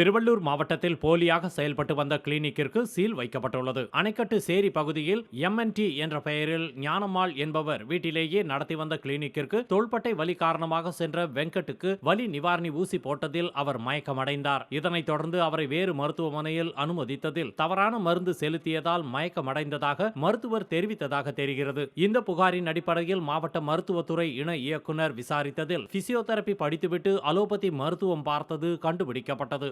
திருவள்ளூர் மாவட்டத்தில் போலியாக செயல்பட்டு வந்த கிளினிக்கிற்கு சீல் வைக்கப்பட்டுள்ளது. அணைக்கட்டு சேரி பகுதியில் MNT என்ற பெயரில் ஞானம்மாள் என்பவர் வீட்டிலேயே நடத்தி வந்த கிளினிக்கிற்கு தோள்பட்டை வலி காரணமாக சென்ற வெங்கட்டுக்கு வலி நிவாரணி ஊசி போட்டதில் அவர் மயக்கமடைந்தார். இதனைத் தொடர்ந்து அவரை வேறு மருத்துவமனையில் அனுமதித்ததில் தவறான மருந்து செலுத்தியதால் மயக்கமடைந்ததாக மருத்துவர் தெரிவித்ததாக தெரிகிறது. இந்த புகாரின் அடிப்படையில் மாவட்ட மருத்துவத்துறை இணை இயக்குனர் விசாரித்ததில் பிசியோதெரபி படித்துவிட்டு அலோபதி மருத்துவம் பார்த்தது கண்டுபிடிக்கப்பட்டது.